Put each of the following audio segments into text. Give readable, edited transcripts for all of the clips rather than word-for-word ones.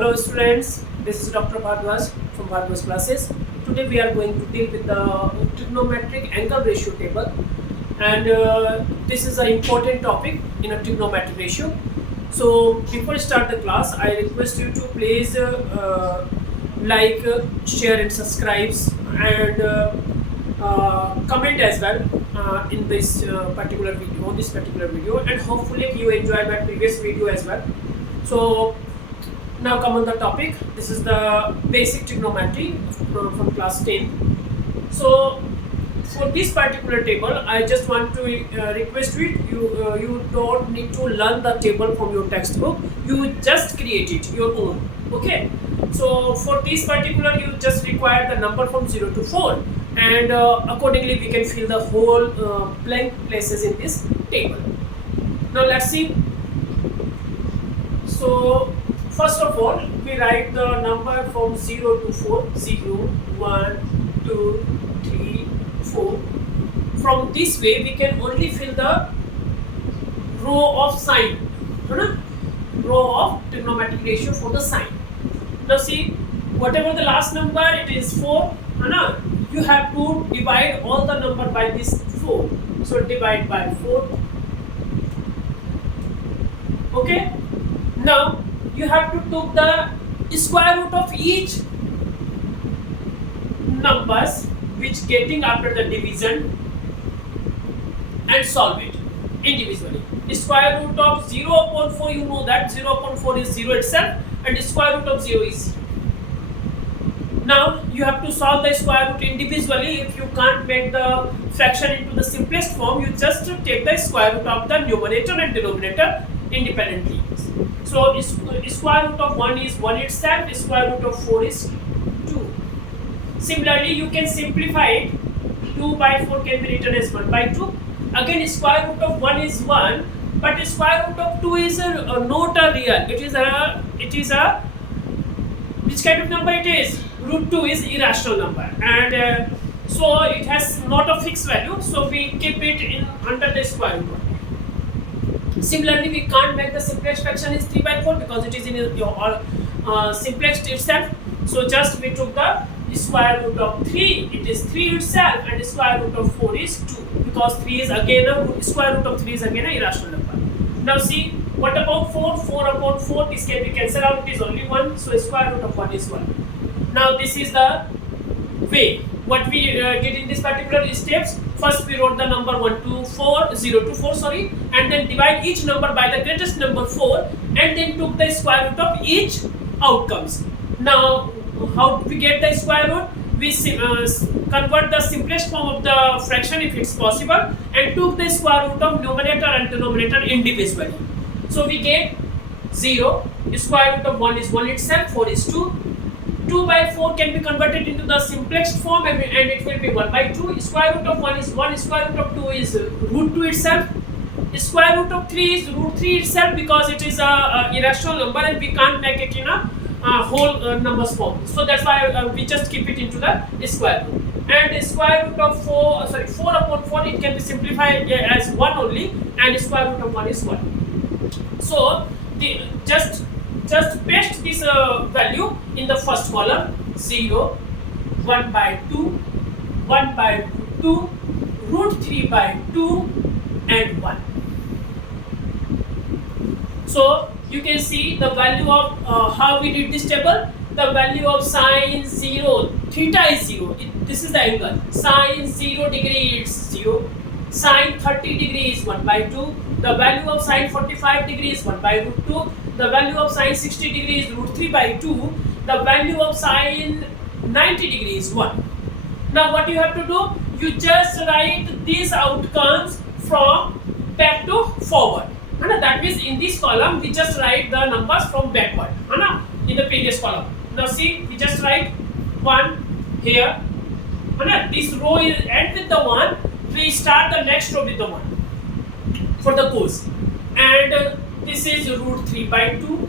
Hello students, this is Dr. Bhardwaj from Bhardwaj classes. Today we are going to deal with the trigonometric angle ratio table, and this is an important topic in a trigonometric ratio. So before I start the class, I request you to please like, share and subscribe, and comment as well in this particular video, and hopefully you enjoy my previous video as well. So now come on the topic. This is the basic trigonometry from class 10. So for this particular table, I just want to request you don't need to learn the table from your textbook. You just create it your own. Okay. So for this particular, you just require the number from 0 to 4, and accordingly we can fill the whole blank places in this table. Now let's see. So first of all, we write the number from 0 to 4, 0, 1, 2, 3, 4. From this way, we can only fill the row of sign, row of trigonometric ratio for the sign. Now see, whatever the last number, it is 4, you have to divide all the number by this 4. So divide by 4. Okay. Now you have to take the square root of each numbers which getting after the division and solve it individually. The square root of 0 upon 4, you know that 0 upon 4 is 0 itself, and the square root of 0 is 0. Now you have to solve the square root individually. If you can't make the fraction into the simplest form, you just take the square root of the numerator and denominator independently. So square root of 1 is 1 itself, square root of 4 is 2. Similarly, you can simplify it. 2 by 4 can be written as 1 by 2. Again, square root of 1 is 1, but square root of 2 is not a real. It is a which kind of number it is? Root 2 is irrational number, and so it has not a fixed value. So we keep it in under the square root. Similarly, we can't make the simplest fraction is 3 by 4 because it is in your simplest itself. So just we took the square root of 3, it is 3 itself, and the square root of 4 is 2 because 3 is again square root of 3 is again an irrational number. Now see, what about 4? 4 upon 4, this can be cancelled out, it is only 1, so square root of 1 is 1. Now this is the way what we did in this particular steps. First we wrote the number 0 to 4, sorry, and then divide each number by the greatest number 4, and then took the square root of each outcomes. Now how do we get the square root? We convert the simplest form of the fraction if it's possible, and took the square root of numerator and denominator individually. So we get 0, square root of 1 is 1 itself, 4 is 2. 2 by 4 can be converted into the simplest form, and it will be 1 by 2. Square root of 1 is 1, square root of 2 is root 2 itself. Square root of 3 is root 3 itself because it is a irrational number and we can't make it in a whole numbers form. So that's why we just keep it into the square root. And the square root of 4 upon 4, it can be simplified as 1 only, and square root of 1 is 1. So just paste this value in the first column. 0, 1 by 2, 1 by 2, root 3 by 2, and 1. So you can see the value of how we did this table. The value of sine 0, theta is 0. This is the angle. Sine 0 degree is 0. Sine 30 degree is 1 by 2. The value of sine 45 degree is 1 by root 2. The value of sine 60 degree is root 3 by 2. The value of sine 90 degree is 1. Now what you have to do? You just write these outcomes from back to forward. That means in this column we just write the numbers from backward in the previous column. Now see, we just write 1 here. This row is end with the 1. We start the next row with the 1 for the course. And this is root 3 by 2.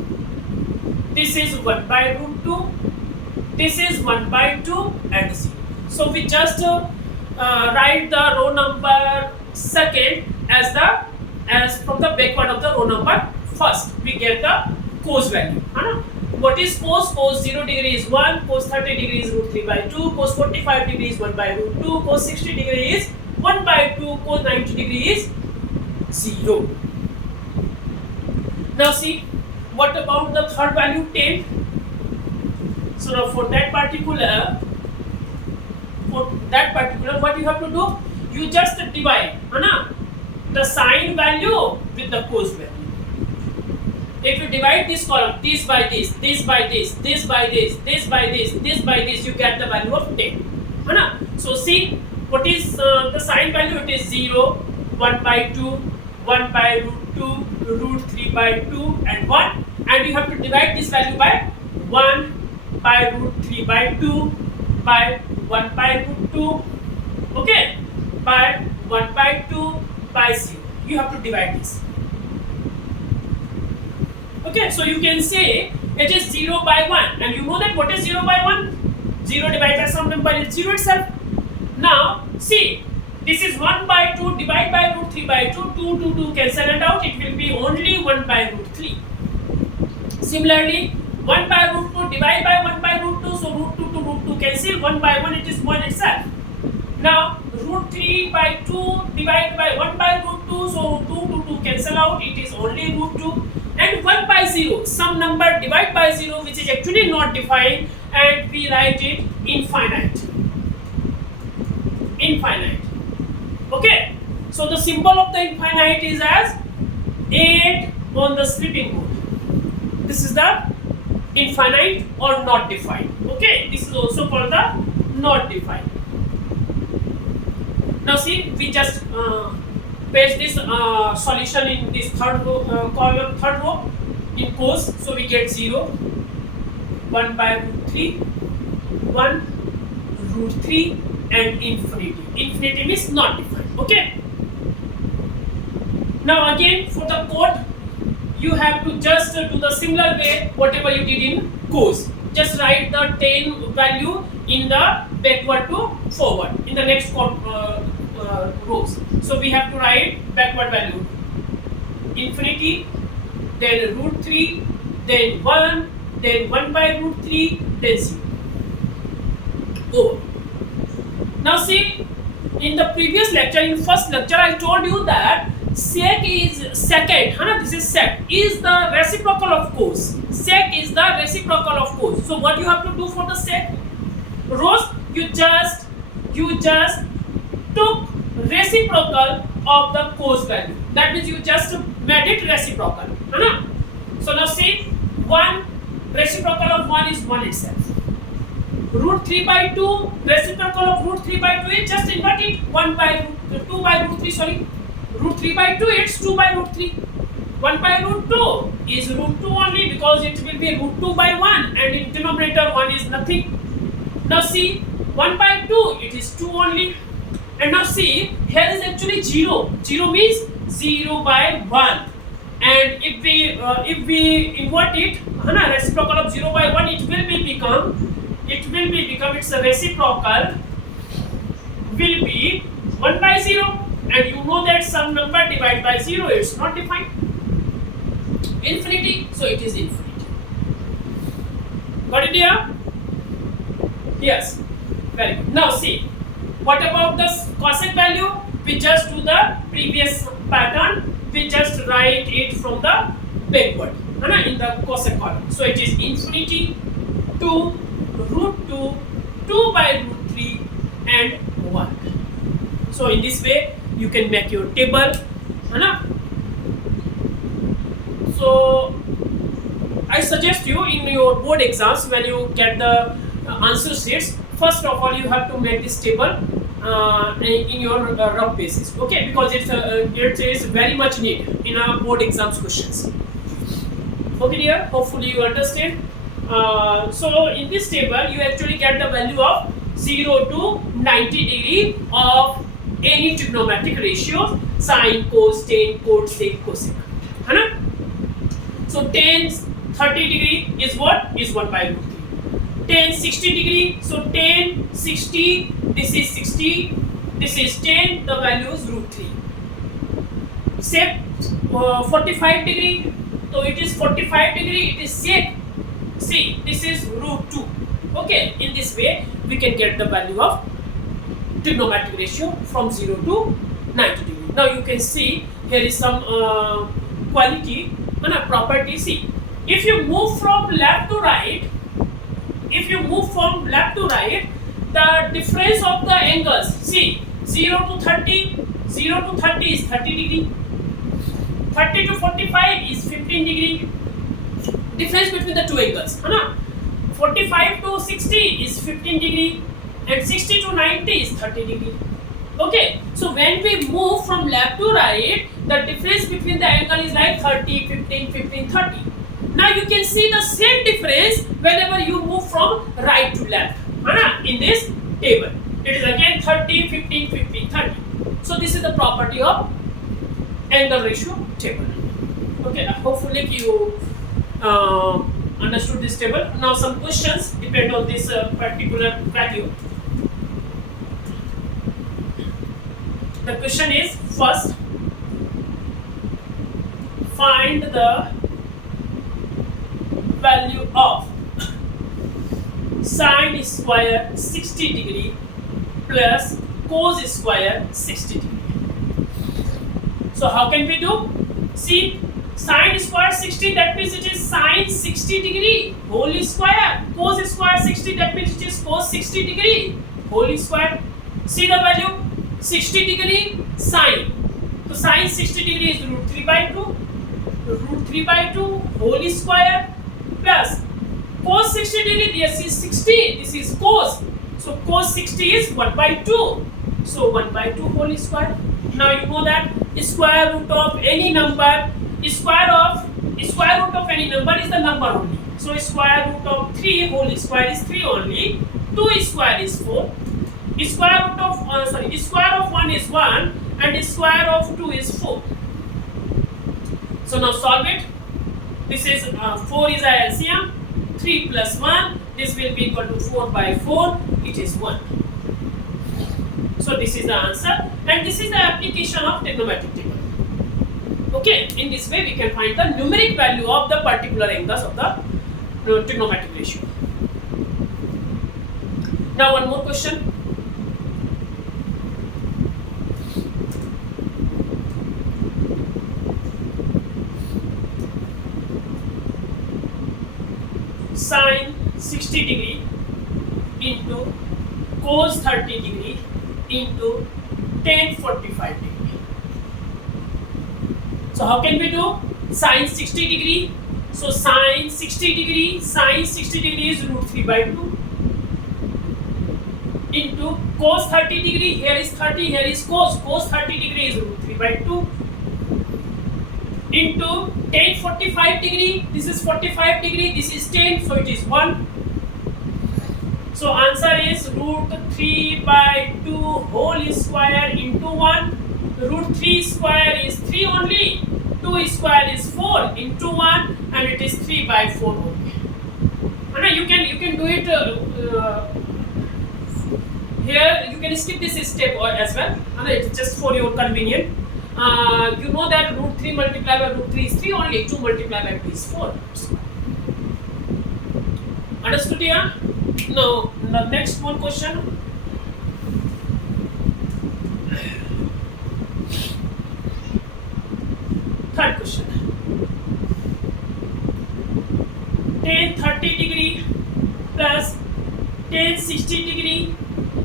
This is 1 by root 2. This is 1 by 2 and 0. So we just write the row number second as from the backward of the row number first. We get the cos value. what is cos? Cos 0 degree is 1, cos 30 degree is root 3 by 2, cos 45 degree is 1 by root 2, cos 60 degree is 1 by 2, cos 90 degree is 0. Now see, what about the third value 10? So now for that particular, what you have to do? You just divide, the sine value with the cos value. If you divide this column, this by this, this by this, this by this, this by this, this by this, you get the value of 10. So see, what is the sine value? It is 0, 1 by 2, 1 by root 2, root 3 by 2 and 1, and you have to divide this value by 1 by root 3 by 2 by 1 by root 2, okay, by 1 by 2 by 0. You have to divide this. Okay, so you can say it is 0 by 1, and you know that what is 0 by 1? 0 divided by some number is 0 itself. Now see, this is 1 by 2 divided by root 3 by 2, 2 cancel it out, it will be only 1 by root 3. Similarly, 1 by root 2 divided by 1 by root 2, so root 2 to root 2 cancel, 1 by 1 it is 1 itself. Now root 3 by 2 divided by 1 by root 2, so 2 to 2 cancel out, it is only root 2. And 1 by 0, some number divided by 0 which is actually not defined, and we write it infinite. Okay, so the symbol of the infinite is as 8 on the slipping board. This is the infinite or not defined. Okay, this is also called the not defined. Now see, we just paste this solution in this third row in cos, so we get 0, 1 by root 3, 1 root 3 and infinity. Infinity means not defined. Okay, now again for the cot, you have to just do the similar way whatever you did in cos. Just write the 10 value in the backward to forward in the next rows. So we have to write backward value infinity, then root 3, then 1, then 1 by root 3, then 0. Over. Now see, in the previous lecture, in first lecture, I told you that sec is secant, this is sec, is the reciprocal of cos. Sec is the reciprocal of cos. So what you have to do for the sec rows, you just took reciprocal of the cos value. That means you just made it reciprocal. So now see, 1 reciprocal of 1 is 1 itself. Root 3 by 2, reciprocal of root 3 by 2 is just invert it, 1 by root 2 by root 3, sorry. Root 3 by 2, it's 2 by root 3. 1 by root 2 is root 2 only, because it will be root 2 by 1, and in denominator 1 is nothing. Now see, 1 by 2, it is 2 only. And now see, here is actually 0. 0 means 0 by 1. And if we invert it, reciprocal of 0 by 1, it will become its reciprocal will be 1 by 0. And you know that some number divided by 0, it's not defined. Infinity, so it is infinity. Got it here? Yes. Very good. Now see, what about the cosec value? We just do the previous pattern. We just write it from the backward in the cosec column. So it is infinity, 2, root 2, 2 by root 3 and 1. So in this way you can make your table. So I suggest you in your board exams, when you get the answer sheets, first of all you have to make this table in your rough basis, okay, because it is very much needed in our board exams questions. Okay dear, hopefully you understand. So in this table you actually get the value of 0 to 90 degree of any trigonometric ratio, sine, cos, tan, cot, sec, cosec. So tan 30 degree is what? Is 1 by root 3. Tan 60 degree, so tan 60, this is 60, this is 10, the value is root 3. Sec 45 degree, so it is 45 degree, it is sec see, this is root 2. Okay, in this way we can get the value of trigonometric ratio from 0 to 90 degree. Now you can see here is some quality and a property. See, if you move from left to right, the difference of the angles, see, 0 to 30 is 30 degree, 30 to 45 is 15 degree. Difference between the two angles, 45 to 60 is 15 degree, and 60 to 90 is 30 degree. Okay, so when we move from left to right, the difference between the angle is like 30, 15, 15, 30. Now you can see the same difference whenever you move from right to left. In this table, it is again 30, 15, 15, 30. So this is the property of angle ratio table. Okay, hopefully you understood this table. Now some questions depend on this particular value. The question is, first find the value of sine square 60 degree plus cos square 60 degree. So how can we do? See, sine square 60, that means it is sine 60 degree whole square. Cos square 60, that means it is cos 60 degree whole square. See the value, 60 degree sine. So sine 60 degree is root 3 by 2. Root 3 by 2 whole square plus cos 60 degree, this is 60, this is cos. So cos 60 is 1 by 2. So 1 by 2 whole square. Now you know that square root of any number, square root of any number is the number only. So square root of 3 whole square is 3 only. 2 square is 4. Square root of square of 1 is 1 and square of 2 is 4. So now solve it. This is 4 is a LCM. 3 plus 1, this will be equal to 4 by 4, it is 1. So this is the answer, and this is the application of trigonometric table. Okay, in this way we can find the numeric value of the particular angles of the trigonometric ratio. Now one more question. Sine 60 degree into cos 30 degree into tan 45 degree. So how can we do? Sine 60 degree. So sine 60 degree is root 3 by 2 into cos 30 degree. Here is 30, here is cos. Cos 30 degree is root 3 by 2 into tan 45 degree. This is 45 degree, this is tan, so it is 1. So answer is root 3 by 2 whole square into 1. Root 3 square is 3 only. 2 square is 4 into 1, and it is 3 by 4 only. And you can do it here. You can skip this step as well, and it's just for your convenience. You know that root 3 multiplied by root 3 is 3 only. 2 multiplied by 2 is 4. Understood here? Now the next one question. Third question. Tan 30 degree plus tan 60 degree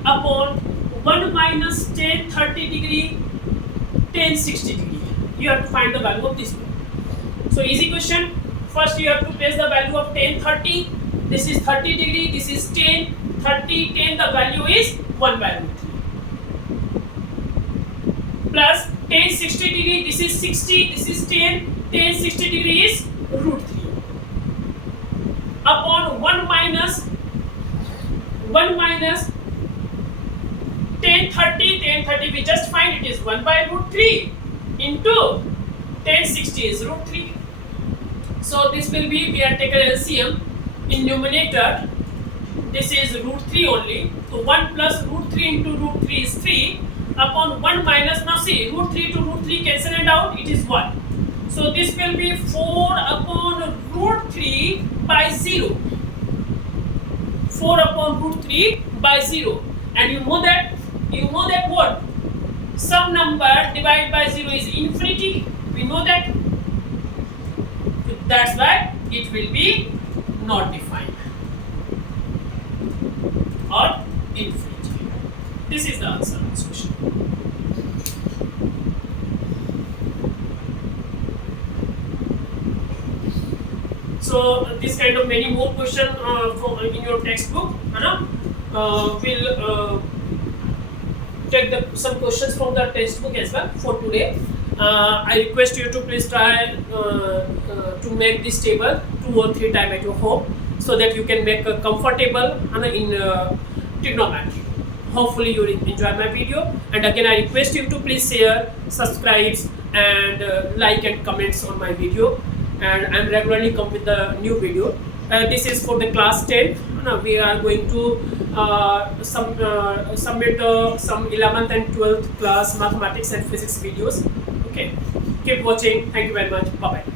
upon 1 minus tan 30 degree tan 60 degree. You have to find the value of this one. So easy question. First you have to place the value of tan 30. This is 30 degree, this is tan 30, tan the value is 1 by root 3. Plus tan 60 degree, this is 60, this is tan 60 degree is root 3. Upon 1 minus tan 30 we just find it is 1 by root 3 into tan 60 is root 3. So this will be, we are taken LCM in numerator, this is root 3 only. So 1 plus root 3 into root 3 is 3 upon 1 minus, now see, root 3 to root 3 cancel it out, it is 1. So this will be 4 upon root 3 by 0. 4 upon root 3 by 0. And you know that what? Some number divided by 0 is infinity. We know that. That's why it will be not defined or infinity. This is the answer of this question. So this kind of many more question from in your textbook, we'll take some questions from the textbook as well for today. I request you to please try to make this table 2 or 3 times at your home, so that you can make a comfortable in trigonometry. Hopefully you will enjoy my video, and again I request you to please share, subscribe, and like and comments on my video. And I'm regularly come with the new video. This is for the class 10. We are going to submit some 11th and 12th class mathematics and physics videos. Okay, keep watching. Thank you very much. Bye bye.